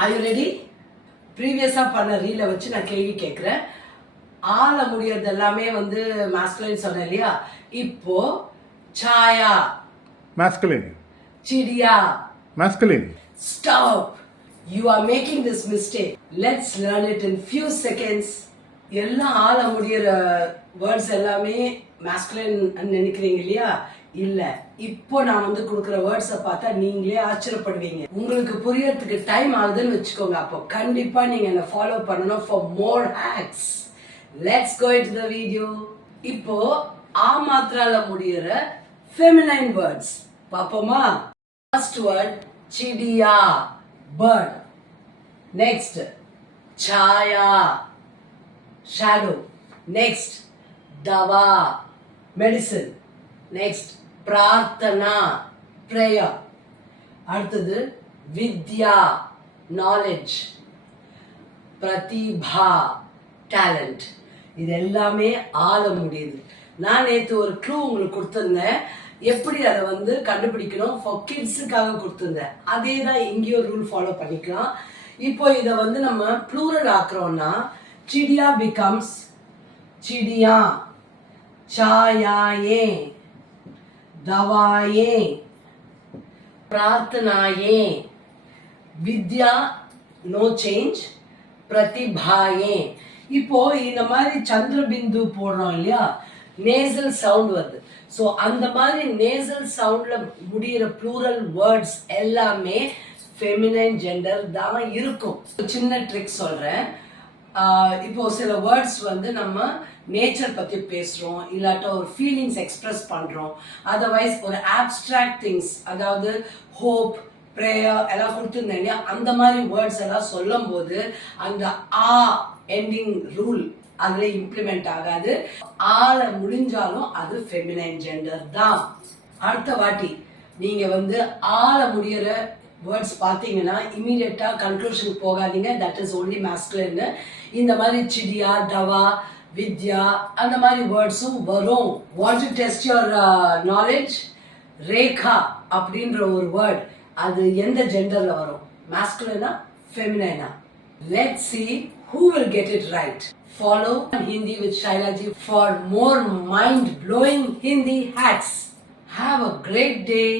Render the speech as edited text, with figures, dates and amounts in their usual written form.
Are you ready? ப்ரீவியஸா பண்ண ரீலை வச்சு நான் கேள்வி கேட்கிறேன். ஆல முடியறது எல்லாமே வந்து மாஸ்குலின் சொன்னேன் இல்லையா? இப்போ சாயா masculine, சிடியா masculine, stop. You are making this mistake. Let's learn it in few seconds. எல்லாம் ஆல முடியற வேர்ட்ஸ் எல்லாமே மாஸ்குலின் நினைக்கிறீங்க இல்லையா? இல்ல, இப்போ நான் வந்து கொடுக்குற வேர்ட்ஸை பார்த்தா நீங்களே ஆச்சரியப்படுவீங்க. உங்களுக்கு புரியறதுக்கு டைம் ஆகுதுன்னு வச்சுக்கோங்க. அப்போ கண்டிப்பா நீங்க என்ன ஃபாலோ பண்ணணும் for more hacks. Let's go into the video. இப்போ ஆ மாத்திரால முடியற feminine words பாப்போமா? First word chidiya, bird. Next chaya, shadow. Next dawa, medicine. Next prarthana, prayer. அடுத்தது vidya, knowledge. pratibha, talent. இது எல்லாமே ஆள முடியுது. நான் நேற்று ஒரு க்ளூ உங்களுக்கு கொடுத்துருந்தேன், எப்படி அதை வந்து கண்டுபிடிக்கணும் ஃபார் கிட்ஸுக்காக கொடுத்துருந்தேன். அதே தான் இங்கேயும் ரூல் ஃபாலோ பண்ணிக்கலாம். இப்போ இதை வந்து நம்ம ப்ளூரல் ஆக்குறோம்னா சிடியா பிகம்ஸ் சிடியா, சாயாயே, தவாயே, பிரார்த்தனாயே, வித்யா நோ சேஞ்ச், பிரதிபாயே. இப்போ இந்த மாதிரி சந்திரபிந்து போடுறோம் இல்லையா, நேசல் சவுண்ட் வருது. ஸோ அந்த மாதிரி நேசல் சவுண்ட்ல முடிகிற ப்ளூரல் வேர்ட்ஸ் எல்லாமே ஃபெமினைன் ஜெண்டர் தான் இருக்கும். சின்ன ட்ரிக் சொல்றேன். இப்போ சில வேர்ட்ஸ் வந்து நம்ம நேச்சர் பத்தி பேசுறோம், இல்லாட்ட ஒரு ஃபீலிங்ஸ் எக்ஸ்பிரஸ் பண்றோம். அதர்வைஸ் ஒரு ஆப்ஸ்ட்ராக்ட் திங்ஸ், அதாவது ஹோப், ப்ரேயர் எல்லாம் கொடுத்துருந்தேன் இல்லையா, அந்த மாதிரி வேர்ட்ஸ் எல்லாம் சொல்லும் போது அந்த ஆ எண்டிங் ரூல் அதுல இம்ப்ளிமெண்ட் ஆகாது. ஆள முடிஞ்சாலும் அது ஃபெமினைன் ஜெண்டர் தான். அடுத்த வாட்டி நீங்க வந்து ஆள முடியற வேர்ட்ஸ் பார்த்தீங்கன்னா இமீடியட்டா கன்க்ளூஷன் போகாதீங்க, தட் இஸ் ஓன்லி மாஸ்குலின். இந்த மாதிரி சிடியா, தவா, வித்யா அந்த மாதிரி வேர்ட்ஸும் வரும். Want to test your knowledge? Rekha அப்படின்ற ஒரு வேர்ட், அது எந்த ஜெண்டர்ல வரும்? மாஸ்குலினா, ஃபெமினைனா? Let's see who will get it right. Follow Hindi with Shaila ji for more mind-blowing Hindi hacks. Have a great day.